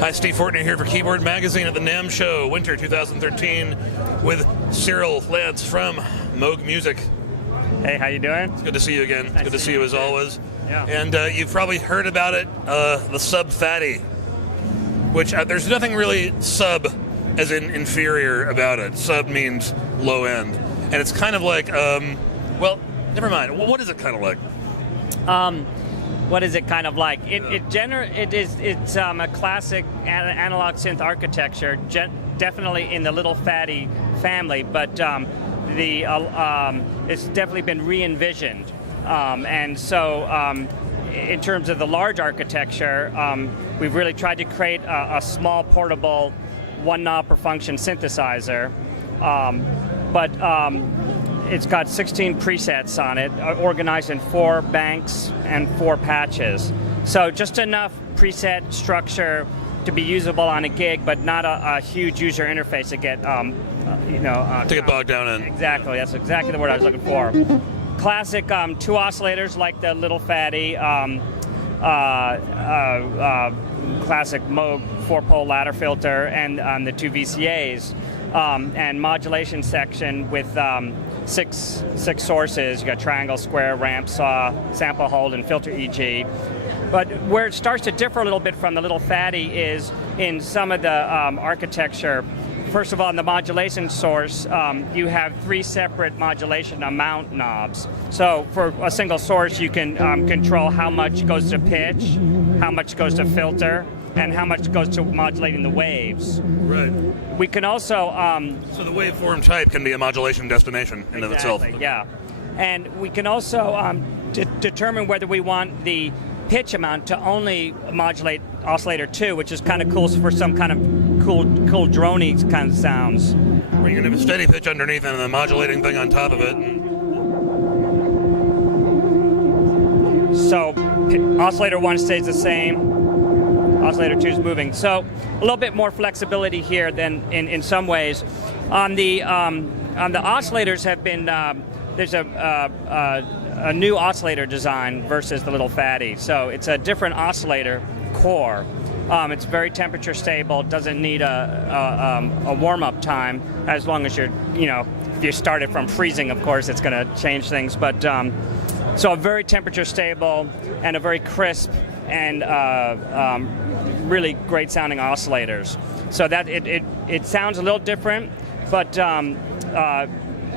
Hi, Steve Fortney here for Keyboard Magazine at the NAMM show, Winter 2013, with Cyril Lance from Moog Music. Hey, how you doing? It's good to see you again. It's good to see you as always. Yeah. And you've probably heard about it, the Sub Phatty, which there's nothing really sub as in inferior about it. Sub means low end. And it's kind of like, well, never mind. What is it kind of like? What is it kind of like? It's a classic analog synth architecture, definitely in the Little Phatty family, but it's definitely been re-envisioned. And so in terms of the large architecture, we've really tried to create a small portable one knob per function synthesizer, but it's got 16 presets on it, organized in 4 banks and 4 patches. So just enough preset structure to be usable on a gig, but not a huge user interface to get, to get bogged down in. Exactly, that's exactly the word I was looking for. Classic 2 oscillators like the Little Phatty, classic Moog 4-pole ladder filter, and the 2 VCAs, and modulation section with 6 sources. You got triangle, square, ramp, saw, sample hold, and filter EG. But where it starts to differ a little bit from the Little Phatty is in some of the architecture. First of all, in the modulation source, you have 3 separate modulation amount knobs. So for a single source, you can control how much goes to pitch, how much goes to filter, and how much goes to modulating the waves. Right. We can also... so the waveform type can be a modulation destination in of itself. Yeah. And we can also determine whether we want the pitch amount to only modulate oscillator 2, which is kind of cool for some kind of cool droney kind of sounds. Where you're going to have a steady pitch underneath and a modulating thing on top of it. So oscillator 1 stays the same. Oscillator 2 is moving. So a little bit more flexibility here than in some ways. On the oscillators have been there's a new oscillator design versus the Little Phatty. So it's a different oscillator core. It's very temperature stable. Doesn't need a warm up time as long as if you start it from freezing, of course, it's going to change things. But so a very temperature stable and a very crisp and really great sounding oscillators. So that it sounds a little different, but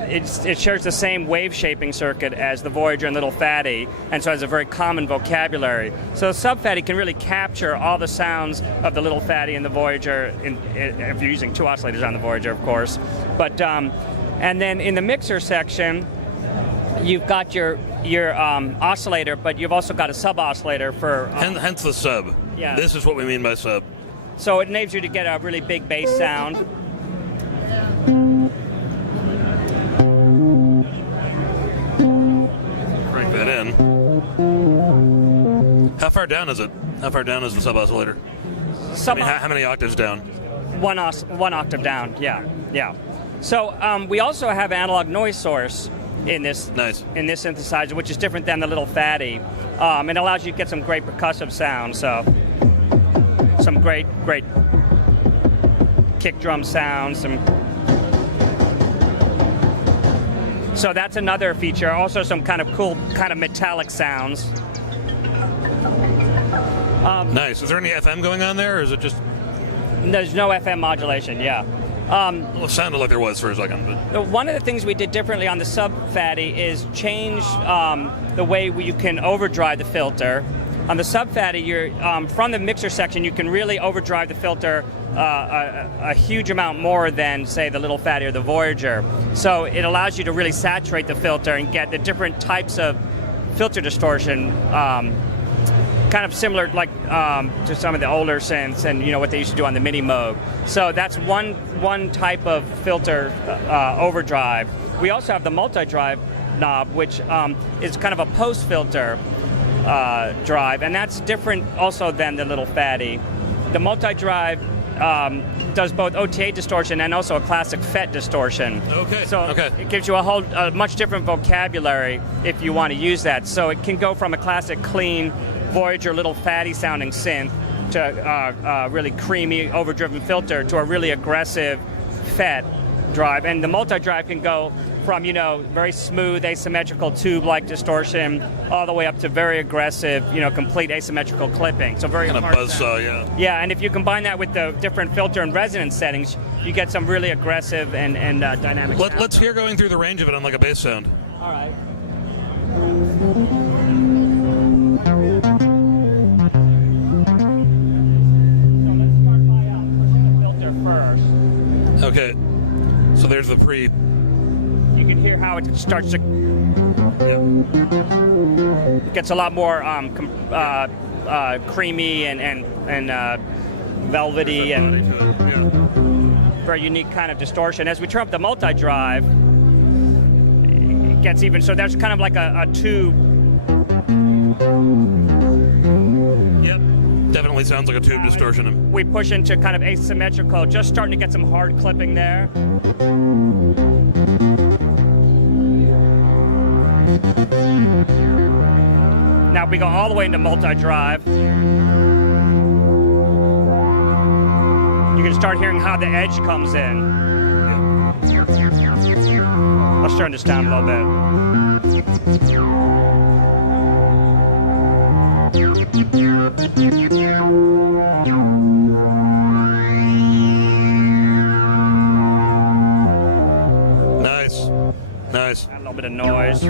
it shares the same wave shaping circuit as the Voyager and Little Phatty, and so has a very common vocabulary. So the Sub Phatty can really capture all the sounds of the Little Phatty and the Voyager, if you're using 2 oscillators on the Voyager, of course. But and then in the mixer section, you've got your oscillator, but you've also got a sub oscillator for... hence the sub. Yeah. This is what we mean by sub. So it enables you to get a really big bass sound. Crank that in. How far down is it? How far down is the sub oscillator? How many octaves down? One octave down, yeah. So we also have an analog noise source in this synthesizer, which is different than the Little Phatty. It allows you to get some great percussive sound, so some great kick drum sounds. So that's another feature. Also some kind of cool kind of metallic sounds. Nice. Is there any FM going on there, or is it just... There's no FM modulation, yeah. Well, it sounded like there was for a second. But... One of the things we did differently on the Sub Phatty is change the way you can overdrive the filter. On the Sub Phatty, from the mixer section, you can really overdrive the filter a huge amount more than, say, the Little Phatty or the Voyager. So it allows you to really saturate the filter and get the different types of filter distortion, kind of similar like to some of the older synths and what they used to do on the Mini Moog. So that's one type of filter overdrive. We also have the multi-drive knob, which is kind of a post-filter drive, and that's different also than the Little Phatty. The multi-drive does both OTA distortion and also a classic FET distortion. Okay. So it gives you a much different vocabulary if you want to use that. So it can go from a classic clean Voyager Little Phatty sounding synth to really creamy, overdriven filter to a really aggressive FET drive. And the multi-drive can go from, very smooth asymmetrical tube-like distortion all the way up to very aggressive, complete asymmetrical clipping. So very kind of hard buzzsaw, yeah. Yeah, and if you combine that with the different filter and resonance settings, you get some really aggressive and dynamic sound. Let's hear going through the range of it on like a bass sound. All right. So let's start by pushing the filter first. Okay, so there's the pre. You can hear how it starts to. Yep. It gets a lot more creamy and velvety and very unique kind of distortion. As we turn up the multi-drive, it gets even. So there's kind of like a tube. Yep. Definitely sounds like a tube distortion. We push into kind of asymmetrical, just starting to get some hard clipping there. Now we go all the way into multi-drive. You can start hearing how the edge comes in. Let's turn this down a little bit. Nice. Nice. Add a little bit of noise.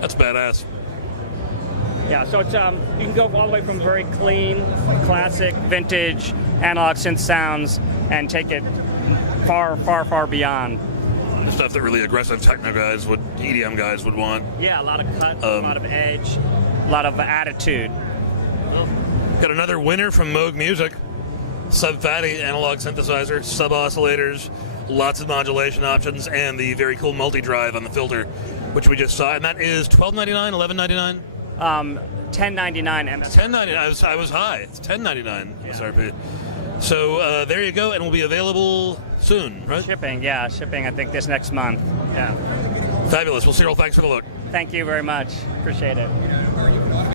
That's badass. Yeah, so it's you can go all the way from very clean, classic, vintage, analog synth sounds and take it far, far, far beyond. The stuff that really aggressive techno guys would, EDM guys would want. Yeah, a lot of cut, a lot of edge, a lot of attitude. Got another winner from Moog Music. Sub Phatty analog synthesizer, sub oscillators, lots of modulation options, and the very cool multi-drive on the filter, which we just saw. And that is $12.99, $11.99? $10.99 MS. $10.99. I was high. It's $10.99 SRP. So there you go, and will be available soon, right? Shipping, I think this next month. Yeah. Fabulous. Well, Cyril, thanks for the look. Thank you very much. Appreciate it.